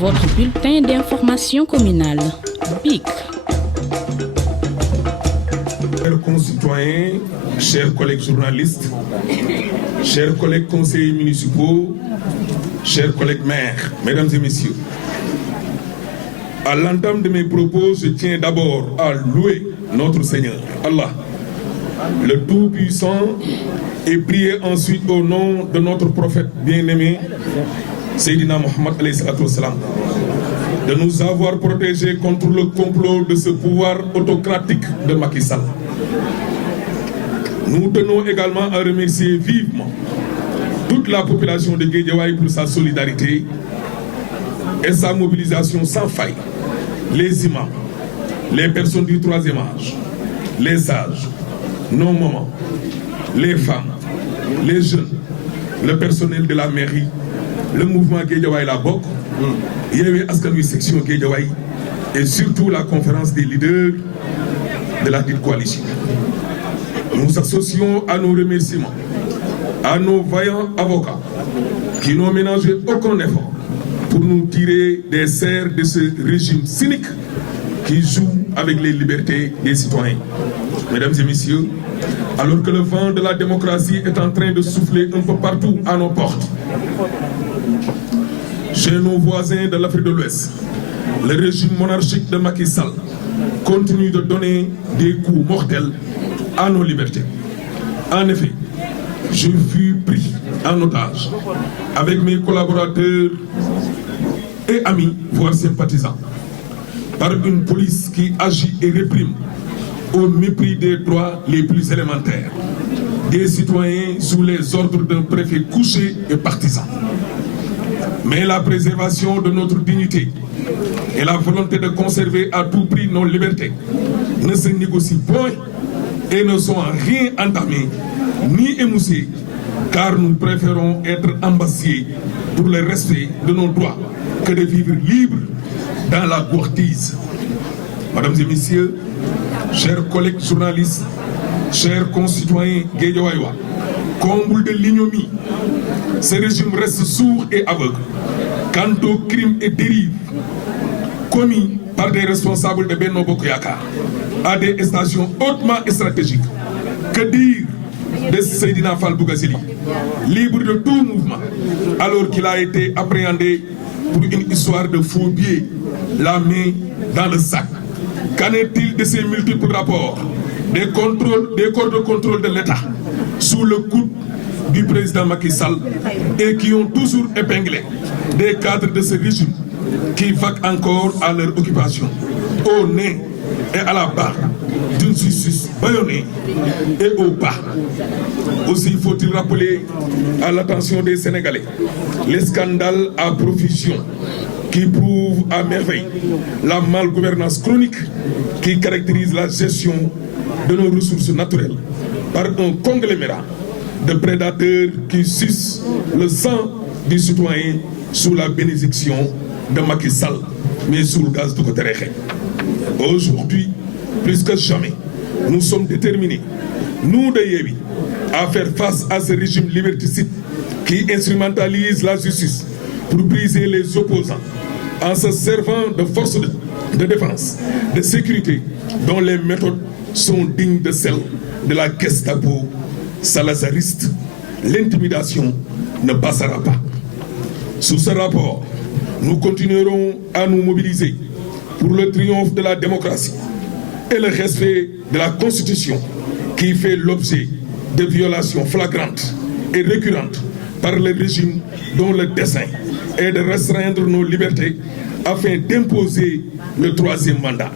Votre bulletin d'information communale, BIC. Chers concitoyens, chers collègues journalistes, chers collègues conseillers municipaux, chers collègues maires, mesdames et messieurs, à l'entame de mes propos, je tiens d'abord à louer notre Seigneur, Allah, le Tout-Puissant, et prier ensuite au nom de notre prophète bien-aimé, Seydina Mohamed de nous avoir protégés contre le complot de ce pouvoir autocratique de Macky Sall. Nous tenons également à remercier vivement toute la population de Guédiawaye pour sa solidarité et sa mobilisation sans faille. Les imams, les personnes du troisième âge, les sages, nos mamans, les femmes, les jeunes, le personnel de la mairie, le mouvement Guédiawaye la Bok, Yewwi Askan Wi section Guédiawaye et surtout la conférence des leaders de la dite coalition. Nous associons à nos remerciements à nos vaillants avocats qui n'ont ménagé aucun effort pour nous tirer des serres de ce régime cynique qui joue avec les libertés des citoyens. Mesdames et messieurs, alors que le vent de la démocratie est en train de souffler un peu partout à nos portes, chez nos voisins de l'Afrique de l'Ouest, le régime monarchique de Macky Sall continue de donner des coups mortels à nos libertés. En effet, je fus pris en otage avec mes collaborateurs et amis, voire sympathisants, par une police qui agit et réprime au mépris des droits les plus élémentaires des citoyens sous les ordres d'un préfet couché et partisan. Mais la préservation de notre dignité et la volonté de conserver à tout prix nos libertés ne se négocient point et ne sont en rien entamées ni émoussées, car nous préférons être embassiers pour le respect de nos droits que de vivre libres dans la gourtise. Mesdames et messieurs, chers collègues journalistes, chers concitoyens guédiawayois, comble de l'ignominie, ce régime reste sourd et aveugle quant aux crimes et dérives commis par des responsables de Benno Bokk Yakaar à des stations hautement stratégiques. Que dire de Seydina Fall Bougazelli, libre de tout mouvement, alors qu'il a été appréhendé pour une histoire de faux billets, la main dans le sac? Qu'en est-il de ces multiples rapports des corps de contrôle de l'État sous le coude du président Macky Sall et qui ont toujours épinglé des cadres de ce régime qui vaquent encore à leur occupation, au nez et à la barre d'une justice bâillonnée et au bas? Aussi faut-il rappeler à l'attention des Sénégalais les scandales à profusion qui prouvent à merveille la malgouvernance chronique qui caractérise la gestion de nos ressources naturelles par un conglomérat de prédateurs qui sucent le sang du citoyen sous la bénédiction de Macky Sall, mais sous le gaz de Kotereche. Aujourd'hui, plus que jamais, nous sommes déterminés, nous de Yewwi, à faire face à ce régime liberticide qui instrumentalise la justice pour briser les opposants en se servant de forces de défense, de sécurité, dont les méthodes sont dignes de celles de la Gestapo salazariste. L'intimidation ne passera pas. Sous ce rapport, nous continuerons à nous mobiliser pour le triomphe de la démocratie et le respect de la Constitution qui fait l'objet de violations flagrantes et récurrentes par le régime dont le dessein est de restreindre nos libertés afin d'imposer le troisième mandat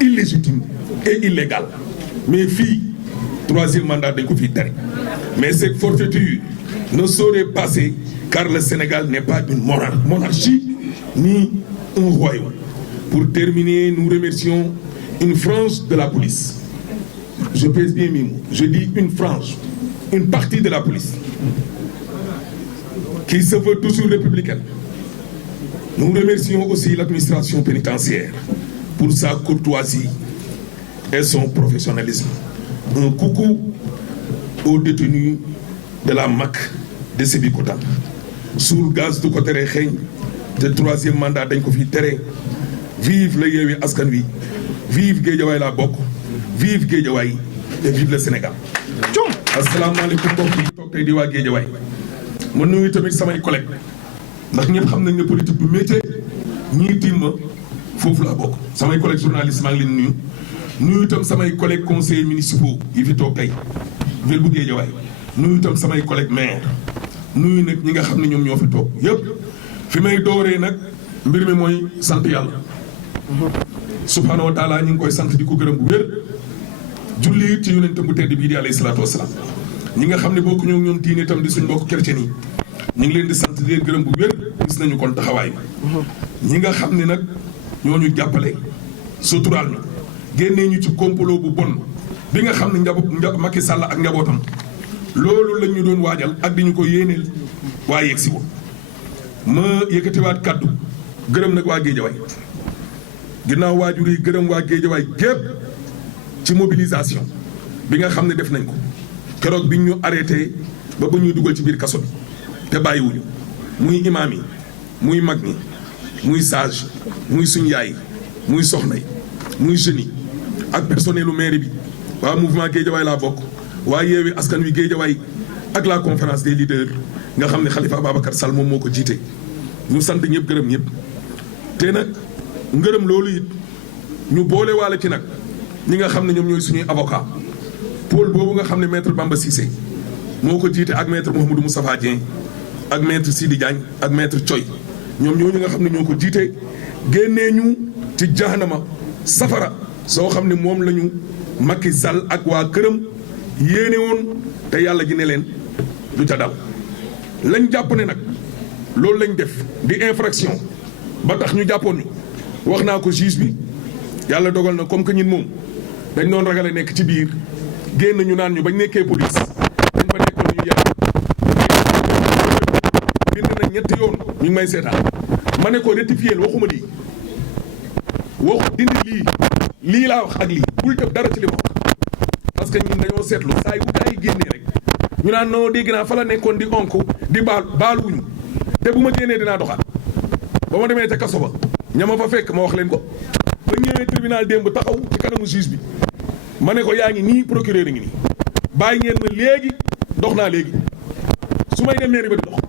illégitime et illégal. Mes filles, troisième mandat de Kofi Tere. Mais cette forfaiture ne saurait passer car le Sénégal n'est pas une monarchie ni un royaume. Pour terminer, nous remercions une frange de la police. Je pèse bien mes mots. Je dis une frange, une partie de la police qui se veut toujours républicaine. Nous remercions aussi l'administration pénitentiaire pour sa courtoisie et son professionnalisme. Un coucou aux détenus de la MAC de Sébikotane. Sous le gaz de Kotereche, te 3e mandat dañ ko fi tere vive la Yewwi Askan Wi vive Guédiawaye laa bokk vive Guédiawaye et vive le Sénégal. asalaamaaleykum mbokk yi toog tey di waa Guédiawaye ma nuyu tamit samay collègues ndax ñëpp xam nañ ne politique du métier ñii tiim ma foofu laa bokk. samay collègues journalistes maa ngi leen nuyu itam samay collègues conseillers municipaux yi fi toog tey ville bu Guédiawaye nuyu itam samay collègues maire nuyu nag ñi nga xam ne ñoom ñoo fi toog yëpp fi may dooree nag mbir mi mooy sant yàlla subhaanahu wa taala ñu ngi koy sant di ko gërëm bu wér julli ci yonentam bu tedd bii di alayhi salaatu wasalaam ñi nga xam ne bokk ñoom diine itam di suñ mbokk chrétien yi ñu ngi leen di sant di leen gërëm bu wér gis nañu kon taxawaay bi ñi nga xam ne nag ñoo ñu jàppale suturaal ñu génnee ñu ci complot bu bon bi nga xam ne Macky Sall ak njabootam loolu lañ ñu doon waajal ak di ñu ko yéeneel waaye yegg si woon ma yëkkatiwaat kaddu gërëm nag waa Guédiawaye ginnaaw waajur yi gërëm waa Guédiawaye gépp ci mobilisation bi nga xam ne def nañ ko keroog bi ñu arrêté ba ñuy dugal ci biir kaso bi te bàyyiwuñu muy imaam yi muy mag ñi muy sage muy suñ yaay muy soxna yi muy jeunes yi ak personnelu mairie bi waa mouvement Guédiawaye laa bokk waa Yewwi Askan Wi Guédiawaye ak la conférence des leaders nga xam ne Khalifa Ababacar Sall moom moo ko jiite ñu sant ñëpp gërëm ñëpp te nag ngërëm loolu it ñu boole waale ci nag ñi nga xam ne ñoom ñooy suñuy avocat pôle boobu nga xam ne maître Bamba Cissé moo ko jiite ak maître Mouhamadou Moustapha Dieng ak maître Sidi Diagne ak maître Thioy ñoom ñooñu nga xam ne ñoo ko jiite génnee ñu ci jahanama safara soo xam ne moom la ñu Macky Sall ak waa këram yéene woon te yàlla ji ne leen du ca dal lañ jàpp ne nag loolu lañ def di infraction ba tax ñu jàppoon ñu wax naa ko juge bi yàlla dogal na comme que ñun moom dañ doon ragale nekk ci biir génn ñu naan ñu bañ nekkee police dañ fa nekkoon ñu yàgg bind na ñetti yoon ñu ngi may seetaan ma ne ko rectifier waxuma lii waxu dindi lii laa wax ak lii bul tëb dara ci li ma wax parce que ñun dañoo seetlu saa yu gaa yi génnee rek ñu naan non dégg naa fa la nekkoon di onk di baaluwuñu te bu ma génnee dinaa doxaat ba ma demee ca kaso ba ñama fa fekk ma wax leen ko ba ñëwee tribunal démb taxaw ci kanamu juge bi ma ne ko yaa ngi nii procureur ngi nii bàyyi ngeen ma léegi dox naa léegi su may dem mairie ba di dox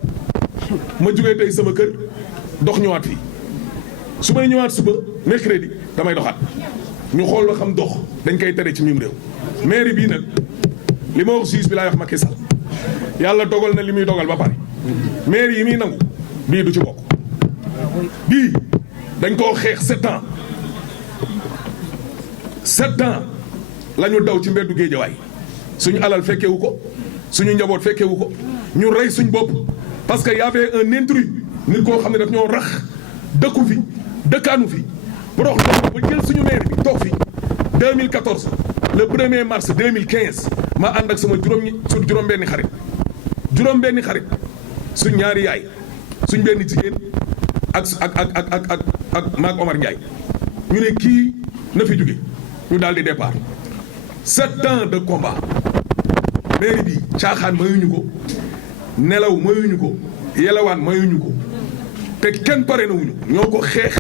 ma jógee tey sama kër dox ñëwaat fii su may ñëwaat suba mercredi damay doxaat ñu xool la xam dox dañ koy tere ci mim réew mairie bii nag li ma wax juge bi laay wax Macky Sall yàlla dogal na li muy dogal ba pare mairie yi muy nangu bii du ci bokk bii dañ koo xeex 7 ans 7 ans la ñu daw ci mbeddu Guédiawaye suñu alal fekkewu ko suñu njaboot fekkewu ko ñu rey suñ bopp parce que y avait un intrus nit koo xam ne daf ñoo rax dëkku fi dëkkaanu fi borox ba jël suñu maire bi toog fi 2014 le 1er mars 2015 ma ànd ak sama juróom-benni xarit suñ ñaari yaay suñ benn jigéen ak maag Omar Ndiaye ñu ne kii na fi jóge ñu daal di départ 7 ans de combat mairie bi caaxaan mayuñu ko nelaw mayuñu ko yelawaan mayuñu ko te kenn pare na wuñu ñoo ko xeex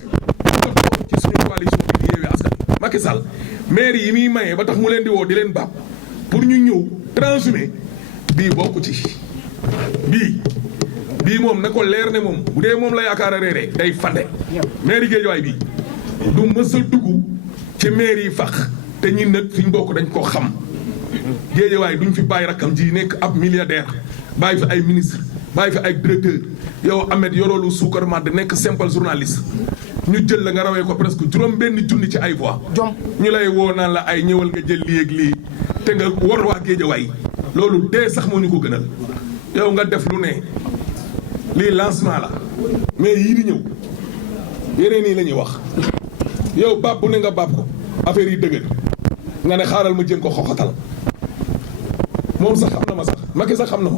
ci suñu coalition bi di Yewwi Askan Wi Macky Sall mairie yi muy mayee ba tax mu leen di woo di leen baab pour ñu ñëw transhumé bii bokku ci bii moom na ko leer ne moom bu dee moom la yaakaar a reeree day fande mairie Guédiawaye bii du mës a dugg ci mairie yi fax te ñun nag fi ñu bokk dañ ko xam Guédiawaye duñ fi bàyyi rakkam ji nekk ab milliardaire bàyyi fi ay ministre bàyyi fi ay directeur yow Ahmed yoroolu suukar màdd nekk simple journaliste ñu jël la nga rawee ko presque juróom-benn junni ci ay voix ñu lay woo naan la ay ñëwal nga jël lii ak lii te nga war waa Guédiawaye loolu dee sax moo ñu ko gënal yow nga def lu ne lii lancement la mais yii di ñëw yeneen yi la ñuy wax yow baab bu ne nga baab ko affaire yi dëgër nga ne xaaral ma jëm ko xoxatal moom sax xam na ma sax Macky sax xam na ma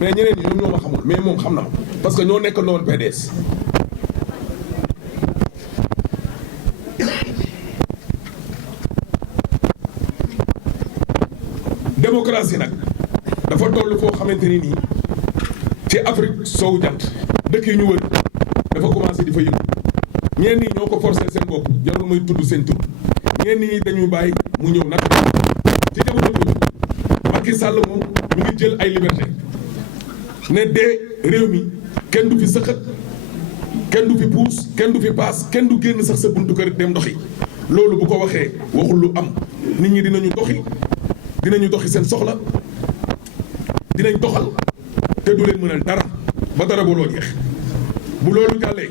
mais ñeneen ñi ñoom ñoo ma xamul mais moom xam na ma parce que ñoo nekk noonu PDS démocratie nag dafa toll foo xamante ni nii ci Afrique soowu jant dëkk yi ñu wër dafa commencé di fa yëngu ñenn ñi ñoo ko forcé seen bopp jarul may tudd seen tur ñenn ñi dañuy bàyyi mu ñëw nag ci jamono jooju Macky Sall moom mi ngi jël ay liberté ne dee réew mi kenn du fi sëqat kenn du fi puus kenn du fi paas kenn du génn sax sa buntu kër dem doxi loolu bu ko waxee waxul lu am nit ñi dinañu doxi seen soxla dinañ doxal te du leen mënal dara ba dara booloo jeex bu loolu jàllee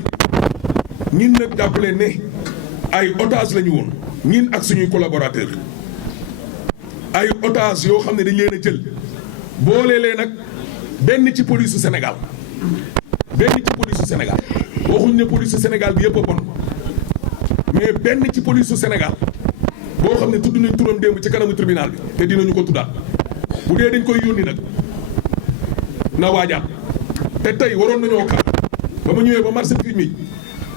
ñin nag jàppale ne ay otage la ñu woon ñin ak suñuy collaborateur ay otage yoo xam ne dañ leen a jël boole leen nag benn ci police su Sénégal waxuñ ne police su Sénégal bi yëpp a bon mais benn ci police su Sénégal boo xam ne tudd nañ turam démb ci kanamu tribunal bi te dinañu ko tuddaat bu dee dañ koy yónni nag na waajaat te tey waroon nañoo kar ba ma ñëwee ba marché fii mi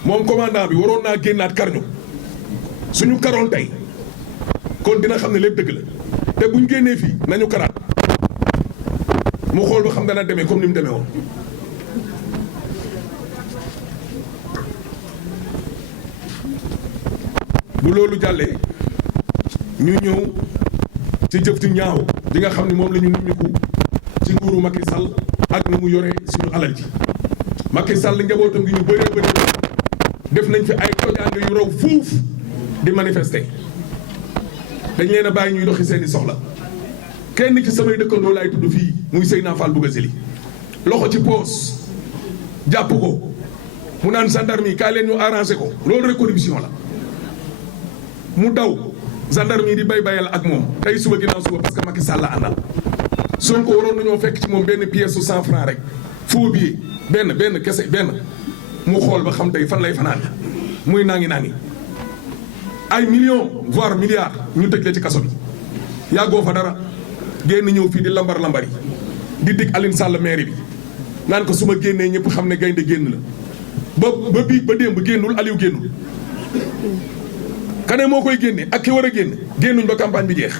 moom commandant bi waroon naa génnaat kar ñu suñu karoon tey kon dina xam ne lépp dëgg la te buñ génnee fii nañu karaat mu xool ba xam dana demee comme ni mu demee woon bu loolu jàllee ñu ñëw ci jëf ci ñaaw di nga xam ne moom la ñu nimmiku ci nguuru Macky Sall ak na mu yore suñu alal ji Macky Sall njabootam gi ñu bëree bëri def nañ fi ay tojaange yu raw fuuf di manifester dañ leen a bàyyi ñuy doxi seeni soxla kenn ci samay dëkkandoo laay tudd fii muy Seyna Fall Bougazelli loxo ci poos jàpp ko mu naan gendarme yi kaay leen ñu arrangé ko loolu rek corruption la mu daw gendarme yi di bayal ak moom tey suba ginnaaw suba parce que Macky Sall la àndal Sonko waroon nañoo fekk ci moom benn pièce su 100 francs rek faux billet benn kese mu xool ba xam tey fan lay fanaan muy naangi ay millions voire milliards ñu tëj la ci kaso bi yàggoo fa dara génn ñëw fii di lambar yi di dig Aline Sall maire bi naan ko su ma génnee ñëpp xam ne gaynde génn la ba bii ba démb génnul Aliou génnul kane moo koy génne ak ki war a génnuñ ba campagne bi jeex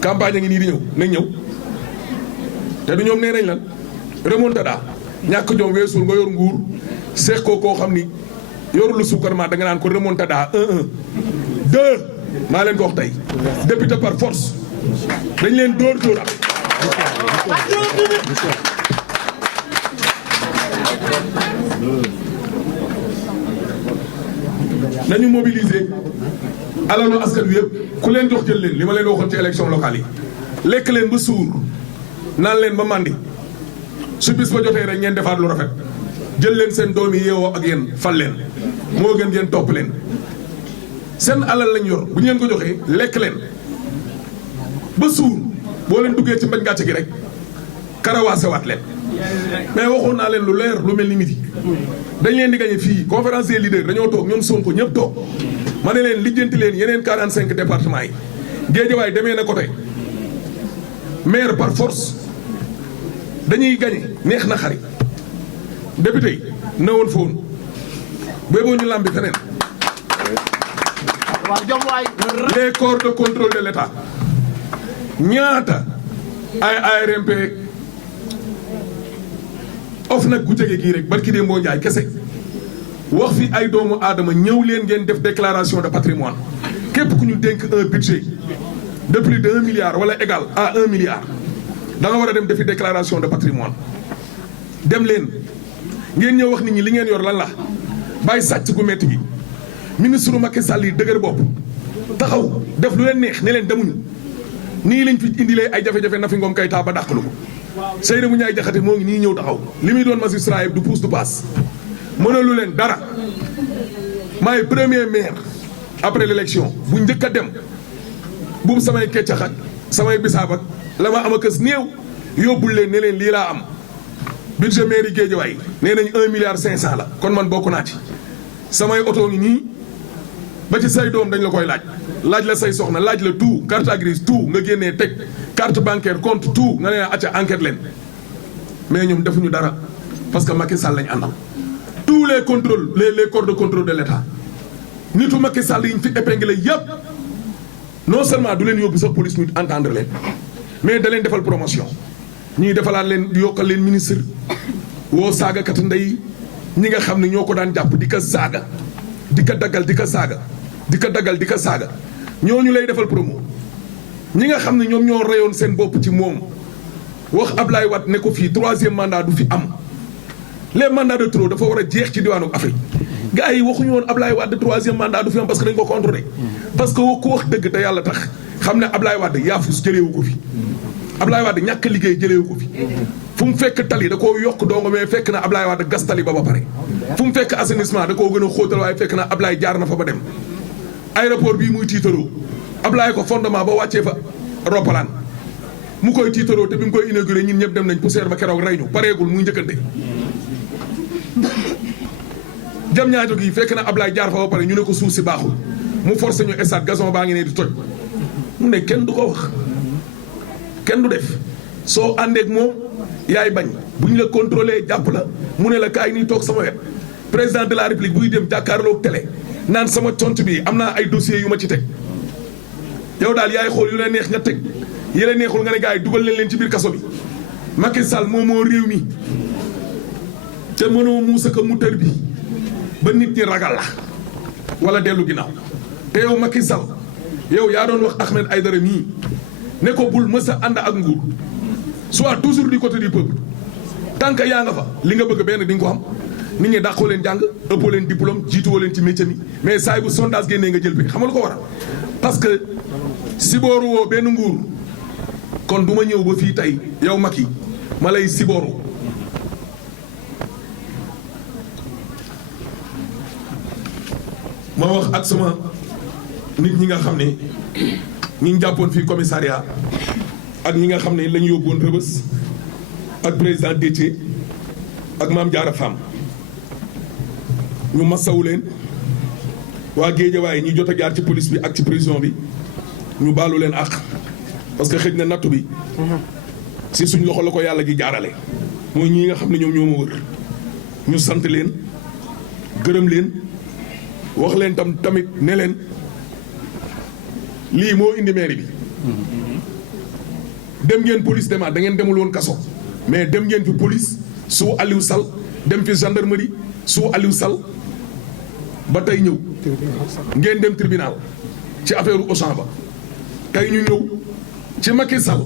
campagne a ngi nii di ñëw nañ ñëw te du ñoom nee nañ lan remontada ñàkk jom weesul nga yor nguur seex koo xam ni yorul lu suukar ma da nga naan ko remontada 1-1 2 maa leen ko wax tey député par force dañ leen dóor ak nañu mobiliser alalu askan wi yëpp ku leen jox jël leen li ma leen waxoon ci élection locale yi lekk leen ba suur naan leen ba màndi su bis ba jotee rek ngeen defaat lu rafet jël leen seen doom yi yeewoo ak yéen fal leen moo gën ngeen topp leen seen alal lañ yor bu ñu leen ko joxee lekk leen ba suur boo leen duggee ci mbañ gàcce gi rek karawaase waat leen mais waxoon naa leen lu leer lu mel ni midi dañ leen di gañe fii conférence des leaders dañoo toog ñoom Sonko ñëpp toog ma ne leen lijjanti leen yeneen 45 départements yi Guédiawaye demee na côté maire par force dañuy gañe neex na xari député yi na woon foon boo ñu làmbi feneen les corps de contrôle de l'État ñaata ay ARMP of nag gu jege gii rek barki dee mboo njaay kese wax fi ay doomu aadama ñëw leen ngeen def déclaration de patrimoine képp ku ñu dénk un budget de plus de 1 milliard wala égal à 1 milliard da nga war a dem defi déclaration de patrimoine dem leen ngeen ñëw wax nit ñi li ngeen yor lan la bàyyi sàcc gu metti gi ministre Macky Sall yi dëgër bopp taxaw def lu leen neex ne leen demuñu nii lañ fi indilee ay jafe-jafe Nafi Ngom Keïta ba dàqalu ko Seydou Ndiaye Diakhaté moo ngi nii ñëw taxaw li muy doon magistrat du pousse du passe mënalu leen dara maay premier maire après l'élection bu njëkk a dem buum samay keccax ak samay bisaab ak la ma am a kës néew yóbbul leen ne leen lii laa am budget mairie Guédiawaye nee nañ 1 milliard 500 la kon man bokk naa ci samay oto ngi nii ba ci say doom dañ la koy laaj la say soxna laaj la tout carte grise tout nga génnee teg carte bancaire compte tout nga ne acca enquête leen mais ñoom defuñu dara parce que Macky Sall lañ àndal tous les contrôles les corps de contrôle de l'État nitu Macky Sall yi ñu fi épinglé yëpp non seulement du leen yóbbu sax police ñu entendre leen mais da leen defal promotion ñuy defalaat leen yokkal leen ministre woo saagakat ndey ñi nga xam ne ñoo ko daan jàpp di ko saaga di ko daggal di ko saaga di ko daggal di ko saaga ñooñu lay defal promo ñi nga xam ne ñoom ñoo reyoon seen bopp ci moom wax Ablaye Wade ne ko fii 3e mandat du fi am les mandats de trop dafa war a jeex ci diwaanu Afrique gars yi waxuñu woon Ablaye Wade 3e mandat du fi am parce que dañ ko contrôlé parce que ku wax dëgg te yàlla tax xam ne Ablaye Wade yaafus jëleewu ko fi Ablaye Wade ñàkk liggéey jëleewu ko fi fu mu fekk tali da koo yokk dongo mais fekk na Ablaye Wade gas tali ba pare fu mu fekk assainissement da koo gën a xóotal waaye fekk na Ablaye jaar na fa ba dem aéroport bii muy tiitaroo Ablaye ko fondement ba wàccee fa roppalaan mu koy tiitaroo te bi mu koy inauguré ñun ñëpp dem nañ poussière ba keroog rey ñu pareegul muy njëkkante jam ñaajo gi fekk na Ablaye jaar fa ba pare ñu ne ko suuf si baaxul mu forcé ñu stade gazon baa ngi ne di toj mu ne kenn du ko wax kenn du def soo àndeek moom yaay bañ bu ñu la contrôlé jàpp la mu ne la kaay nii toog sama wet président de la république buy dem jàkkaarloog télé naan sama tontu bi am naa ay dossiers yu ma ci teg yow daal yaay xool yu la neex nga teg yi la neexul nga ne gars yi dugal leen ci biir kaso bi Macky Sall moo réew mi te mënoo muusa ko mu tër bi ba nit ñi ragal la wala dellu ginnaaw te yow Macky Sall yow yaa doon wax Ahmed Aïdara mii ne ko bul mës a ànd ak nguur soit toujours du côté du peuple tant que yaa nga fa li nga bëgg benn di nga ko am nit ñi dàqoo leen jàng ëppoo leen diplôme jiituwoo leen ci métier mi mais saa bu sondage génnee nga jël bi xam nga lu ko waral parce que sibooru woo benn nguur kon du ma ñëw ba fii tey yow Macky ma lay sibooru ma wax ak sama nit ñi nga xam ne ñi jàppoon fii commissariat ak ñi nga xam ne lañu yóbbuwoon Rebeuss ak président Déthié ak Mame Diarra Fam ñu masawu leen waa Guédiawaye ñi jot a jaar ci police bi ak ci prison bi ñu baalu leen àq parce que xëj na nattu bi si suñ loxo la ko yàlla ji jaarale mooy ñi nga xam ne ñoom ñoo ma wër ñu sant leen gërëm leen wax leen tamit ne leen lii moo indi mairie bi dem ngeen police demaat da ngeen demul woon kaso mais dem ngeen fi police su Aliou Sall dem fi gendarmerie su Aliou Sall ba tey ñëw ngeen dem tribunal ci affaire Auchan ba tey ñu ñëw ci Macky Sall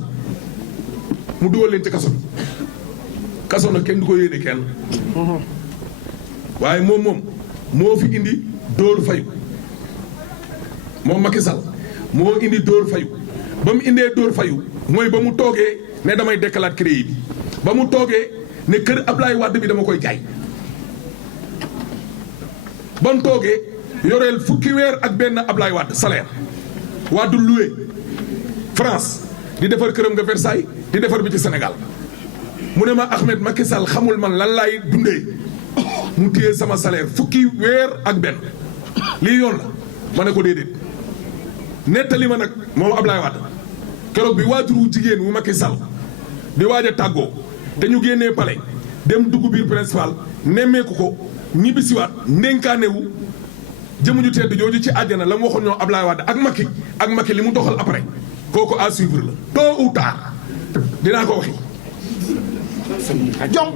mu dugal leen ci kaso bi kaso nag kenn du ko yéene kenn waaye moom moo fi indi dóor fayu moom Macky Sall moo indi dóor fayu ba mu indee dóor fayu mooy ba mu toogee ne damay dekkalaat CREI bi ba mu toogee ne kër Ablaye Wade bi dama koy jaay ba mu toogee yoreel fukki weer ak benn Ablaye Wade salaire Wade loué France di defar këram nga Versailles di defar bi ci Sénégal mu ne ma Ahmed Macky Sall xamul man lan laay dundee mu téye sama salaire fukki weer ak benn lii yoon la ma ne ko déedéet nettali ma nag moom Ablaye Wade keroog bi waajuru jigéen wu Macky Sall di waaj a tàggoo te ñu génnee palais dem dugg biir principal nemmeeku ko ñibbisiwaat ndénkaanewu jëmuñu tedd jooju ci àjjana la mu waxoon ñoo Ablaye Wade ak Macky li mu doxal après kooku à suivre la tôt ou tard dinaa ko waxi jom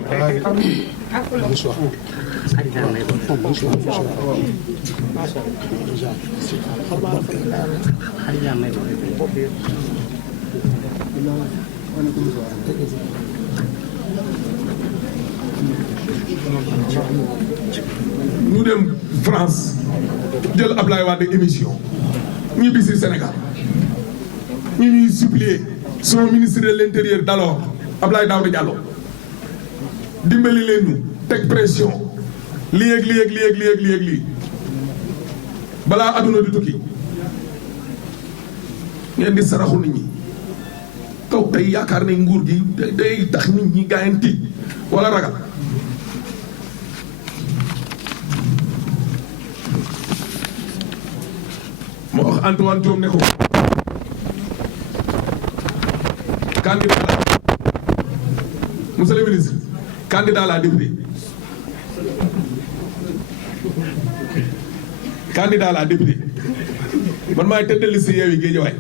ñu dem France jël Ablaye Wade émission ñu bisi Sénégal ñu ñuy supplier son ministre de l'intérieur d'alors Abdoulaye Daouda Diallo dimbali leen ñu teg pression lii ak lii ak lii ak lii ak lii ak lii balaa adduna di tukki ngeen di saraxu nit ñi toog tey yaakaar ne nguur gi day tax nit ñi gaayen tiit wala ragal ma wax Antoine Diome ne ko candidat la monsieur le ministre candidat la député candidat la député man maay tête de liste Yewwi Guédiawaye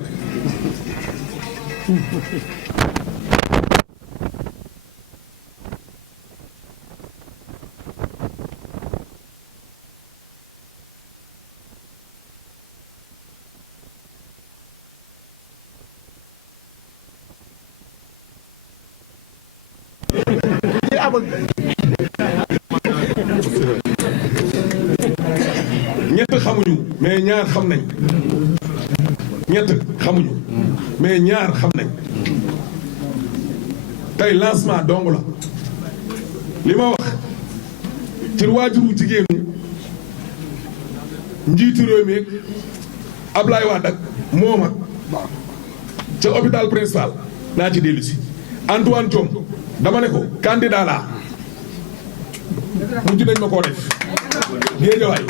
ñett xamuñu mais ñaar xam nañ. ñett xamuñu mais ñaar xam nañ. tey lancement dong la li ma wax ci waajuru jigéenu njiitu réew mi Ablaye Wade ak moom ak ca hôpital principal naa ci dellu si Antoine Diome dama ne ko candidat laa mujj nañ ma koo def Guédiawaye